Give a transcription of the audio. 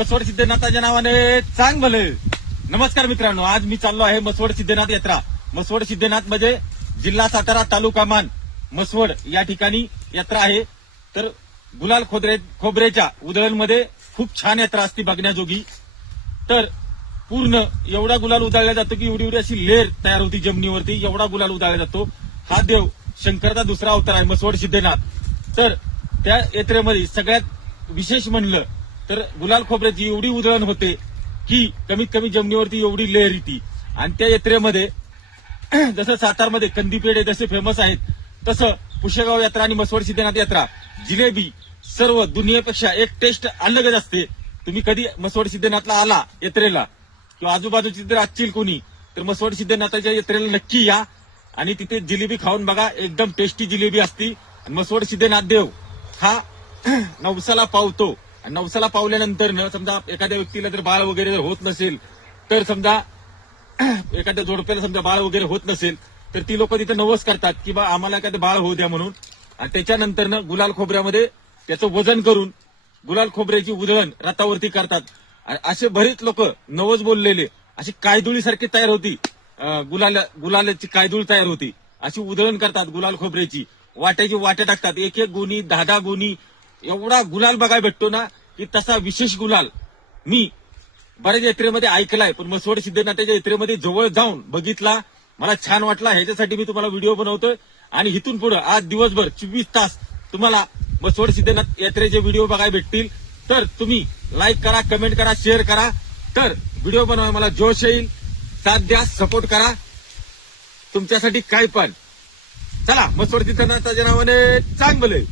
मसवड सिद्धनाथाच्या नावाने चांग भले. नमस्कार मित्रांनो, आज मी चाललो आहे मसवड सिद्धनाथ यात्रा. मसवड सिद्धनाथ म्हणजे जिल्हा सातारा, तालुका मान, मसवड या ठिकाणी यात्रा आहे. तर गुलाल खोबरेच्या उधळणमध्ये खूप छान यात्रा असते बघण्याजोगी. तर पूर्ण एवढा गुलाल उधळला जातो की एवढी अशी लेर तयार होती जमिनीवरती, एवढा गुलाल उधळला जातो. हा देव शंकरचा दुसरा अवतार आहे मसवड सिद्धनाथ. तर त्या यात्रेमध्ये सगळ्यात विशेष म्हणलं तर गुलाल खोबऱ्याची एवढी उधळण होते की कमीत कमी जमिनीवरती एवढी लेअर येते. आणि त्या यात्रेमध्ये जसं सातारमध्ये कंदीपेढे जसे फेमस आहेत, तसं पुशेगाव यात्रा आणि मसवड सिद्धनाथ यात्रा, जिलेबी सर्व दुनियेपेक्षा एक टेस्ट अलगच असते. तुम्ही कधी मसवड सिद्धनाथला आला यात्रेला किंवा आजूबाजूची जर असतील कोणी तर मसवड सिद्धनाथाच्या यात्रेला नक्की या आणि तिथे जिलेबी खाऊन बघा. एकदम टेस्टी जिलेबी असती. मसवड सिद्धनाथ देव हा नवसाला पावतो. नवसाला पावल्यानंतर समजा एखाद्या व्यक्तीला जर बाळ वगैरे होत नसेल, तर समजा एखाद्या जोडप्याला समजा बाळ वगैरे होत नसेल तर ती लोक तिथे नवस करतात की बा आम्हाला एखादं बाळ होऊ द्या म्हणून. आणि त्याच्यानंतर गुलाल खोबऱ्यामध्ये त्याचं वजन करून गुलाल खोबऱ्याची उधळण रथावरती करतात. असे बरेच लोक नवस बोललेले अशी कायदुळीसारखी तयार होती, गुलालाची कायदुळ तयार होती. अशी उधळण करतात गुलाल खोबऱ्याची. वाट्याची वाट्या टाकतात, एक एक गुणी 10-10 गुणी एवढा गुलाल बघायला भेटतो ना की तसा विशेष गुलाल मी बऱ्याच यात्रेमध्ये ऐकलाय, पण मसवड सिद्धनाथाच्या यात्रेमध्ये जवळ जाऊन बघितला, मला छान वाटला. ह्याच्यासाठी मी तुम्हाला व्हिडिओ बनवतोय. आणि इथून पुढे आज दिवसभर 24 तास तुम्हाला मसवड सिद्धनाथ यात्रेचे व्हिडिओ बघायला भेटतील. तर तुम्ही लाईक करा, कमेंट करा, शेअर करा. तर व्हिडिओ बनवायला मला जोश येईल. साथ द्या, सपोर्ट करा. तुमच्यासाठी काय पण. चला, मसवड सिद्धनाथाच्या नावाने चांग भले.